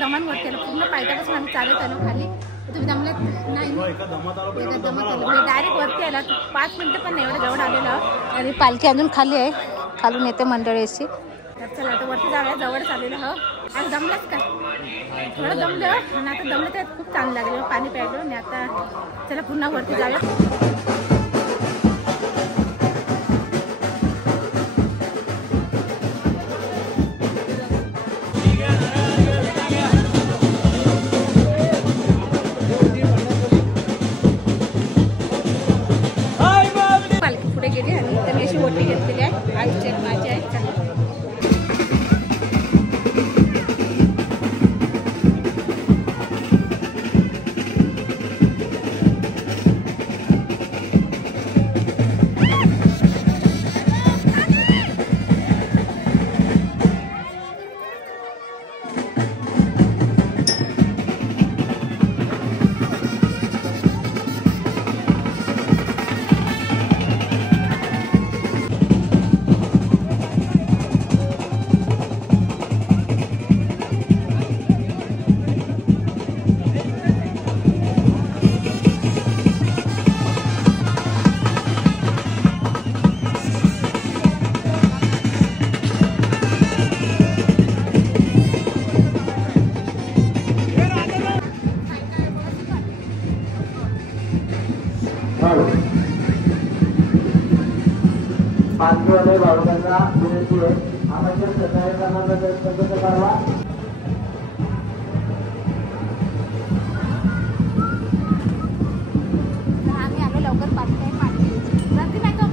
दमांवरती आलो पूर्ण पायथ्यापासून आम्ही चालत आलो खाली. तुम्ही दमलात नाही? डायरेक्ट वरती आला 5 मिनिटं पण नाही, एवढं जवळ आलेलो आणि पालखी अजून खाली आहे, खालून येते मंडळीची. तर चला आता वरती जाऊया, जवळ चाललेलं हो. आज दमलात का? थोडं दमलं आणि आता दमलं तर खूप चांगलं लागलं, पाणी प्यायलो आणि आता चला पुन्हा वरती जाऊया. मोठी घेतलेली आहे, आईची माझी आहे. पालखीवाले भावकांना विनंती आहे, आपण जर सकाळी प्रमाणात संकल्प करावा. आम्ही आलो लवकर पालखी गर्दी नाही का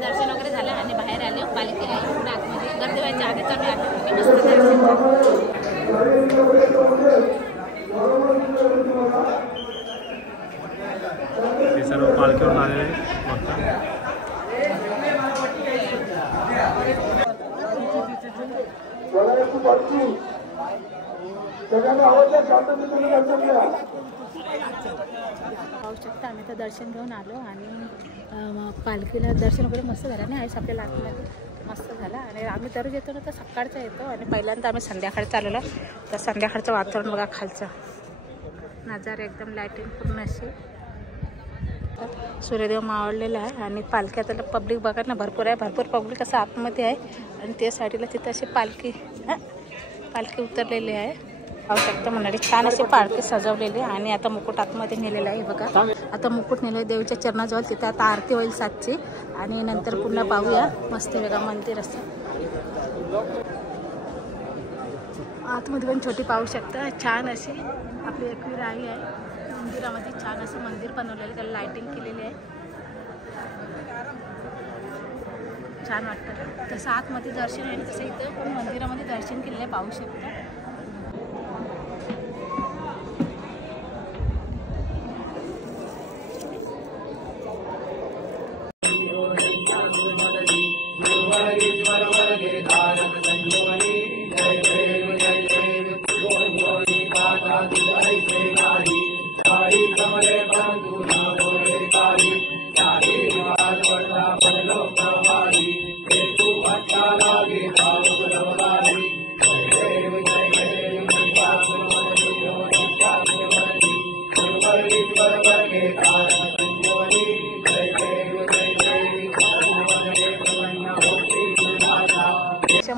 दर्शन वगैरे झालं आणि बाहेर आले पालखीला आतमध्ये गर्दी व्हायच्या आधीच आम्ही आलो मस्त हे सर्व पालखीवरून आलेले पाहू शकता. आम्ही तर दर्शन घेऊन आलो आणि पालखीला दर्शन वगैरे मस्त झालं आणि आईस आपल्याला आतमध्ये मस्त झालं. आणि आम्ही दररोज येतो ना तर सकाळचा येतो आणि पहिल्यांदा आम्ही संध्याकाळचं आलेलो तर संध्याकाळचं वातावरण बघा, खालचं नजारा एकदम लाईटिंग पूर्ण अशी सूर्यदेव मावळलेला आहे. आणि पालखी आता पब्लिक बघा ना भरपूर आहे, भरपूर पब्लिक असं आतमध्ये आहे आणि त्या साईडला तिथं अशी पालखी उतरलेली आहे. पाहू शकता मंडळी, छान अशी पालखी सजवलेली आहे आणि आता मुकुट आतमध्ये नेलेला आहे बघा. आता मुकुट नेलं देवीच्या चरणाजवळ, तिथे आता आरती होईल 7ची आणि नंतर पुन्हा पाहूया. मस्त वेगळा मंदिर असं आतमध्ये पण छोटी पाहू शकता. छान अशी आपली एकवीर आई आहे मंदिरामध्ये, छान असं मंदिर बनवलेलं, त्याला लाईटिंग केलेली आहे, छान वाटतं. तसं आतमध्ये दर्शन आहे तसं इथं पण मंदिरामध्ये दर्शन केलेलं आहे पाहू शकता.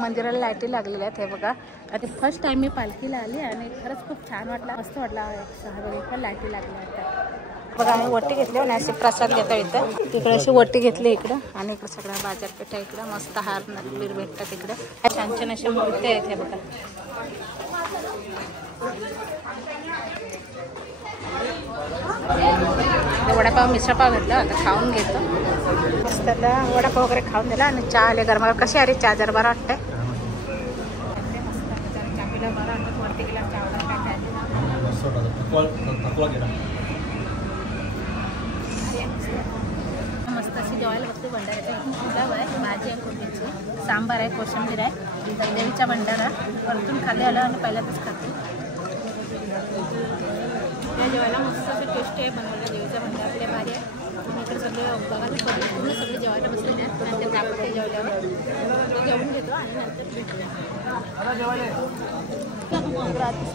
मंदिराला लाईटी लागलेल्या आहेत हे बघा. आणि फर्स्ट टाइम मी पालखीला आली आणि खरंच खूप छान वाटलं, मस्त वाटलं. पण लाईटी लागल्या आहेत बघा. आम्ही वटी घेतली आणि असे प्रसाद घेतो इथं. तिकडे अशी वटी घेतली इकडं आणि इकडं सगळ्या बाजारपेठा इकडं मस्त हार नकबीर भेटतात इकडं. छान छान अशा मूर्त्या आहेत हे बघा. वडापाव मिसळपाव घेतला, आता खाऊन घेतो. मस्त आता वडापाव वगैरे खाऊन दिला आणि चहा आले गरमागरम. कशी अरे चहा जरा बरा वाटतंय, चहा बरा वाटतं. वरती गेला चहा मस्त अशी जेवायला बघते. भंडाऱ्याच्या पुलाव आहे, भाजी आहे कोबीची, सांबार आहे, कोशिंबीर आहे, तर देवीचा भंडारा वरतून खाली आलं आणि पहिल्यातच खाते. या जेवायला मस्त असं टेस्ट आहे बनवलं देवीचा भंडारा, आपल्या भाजी आहे. तुम्ही इकडे सगळे बघायला पूर्ण सगळे जेवायला बसलेले आहेत. नंतर दाखवते जेवल्यावर जेवून घेतो आणि नंतर भेटूया.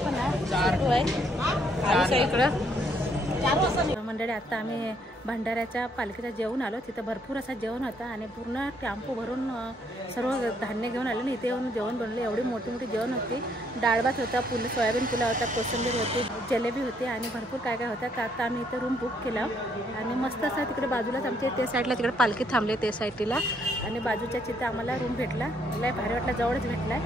पण आहे इकडं मंडळी. आता आम्ही भंडाऱ्याच्या पालखीला जेवून आलो. तिथं भरपूर असं जेवण होतं आणि पूर्ण टॅम्पो भरून सर्व धान्य घेऊन आलं आणि इथे येऊन जेवण बनवलं. एवढी मोठी मोठी जेवण होती. डाळ भात होता, सोयाबीन पुलाव होता, कोशिंबीर होती, जलेबी होती आणि भरपूर काय काय होतं. तर आता आम्ही इथं रूम बुक केला आणि मस्त असं तिकडे बाजूलाच आमच्या ते साईडला तिकडे पालखी थांबले ते साईडला आणि बाजूच्या तिथं आम्हाला रूम भेटला. मला भारी वाटला, जवळच भेटला.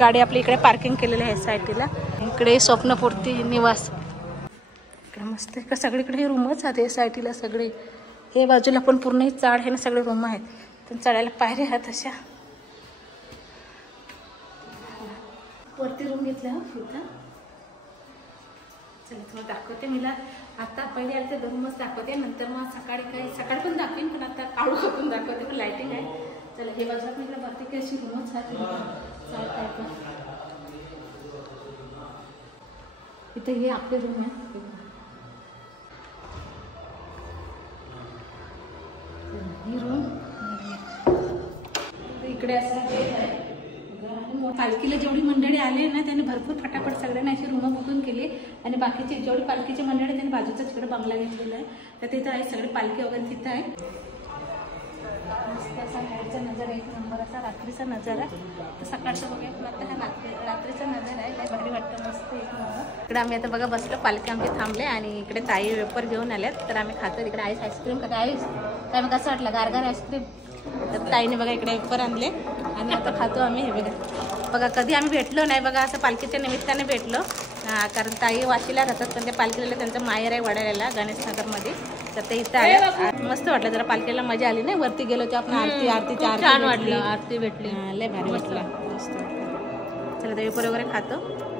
गाडी आपली इकडे पार्किंग केलेली आहे साईडला. इकडे स्वप्नपूर्ती निवास मस्त का सगळीकडे हे रूमच आहेत हे साईडला सगळे. हे बाजूला पण पूर्ण हे चाड आहे ना, सगळे रूम आहेत. तर चढायला पायऱ्या आहेत अशा. वरती रूम घेतला इथं. चला थोडं दाखवते. मला आता पहिले आले ते रूमच दाखवते, नंतर मग सकाळी पण दाखवेन, पण आता काढू करून दाखवते. पण लाईटिंग आहे. चला हे बाजूला मी इकडे वरती काही अशी रूमच आहेत चालत आहे. पण इथे हे आपले रूम आहे. ही रूम इकडे असं पालखीला जेवढी मंडळी आले ना त्यांनी भरपूर फटाफट सगळ्या रूम बुकिंग केली आणि बाकीची जेवढी पालखीची मंडळी त्यांनी बाजूचा तिकडे बंगला घेतलेला आहे तर तिथं आहे सगळी पालखी वगैरे तिथं आहे. मस्त असा बाहेरचा नजारा एक नंबर असा रात्रीचा नजारा तर सकाळचं बघूया पण आता हा रात्रीचा नजारा आहे काय भारी वाटतं मस्त एक नंबर. इकडे आम्ही आता बघा बसलो पालखी आमचे थांबले आणि इकडे ताई वेपर घेऊन आल्यात तर आम्ही खातो. इकडे आईस आईस्क्रीम का आईस काय मग कसं वाटलं गारगार आईस्क्रीम तर ताईने बघा इकडे वेपर आणले आणि आता खातो आम्ही. हे बघा कधी आम्ही भेटलो नाही बघा असं पालखीच्या निमित्ताने भेटलो कारण ताई वाशीला राहतात पण त्या पालखीला त्यांचं माहेर आहे वडाळ्याला गणेशनगरमध्ये तर ते इथं आलं. मस्त वाटलं जरा पालखीला मजा आली नाही वरती गेलो तेव्हा आपण आरतीच्या छान वाटलं आरती भेटली लय भारी वाटलं मस्त. चला तर वेपर वगैरे खातो.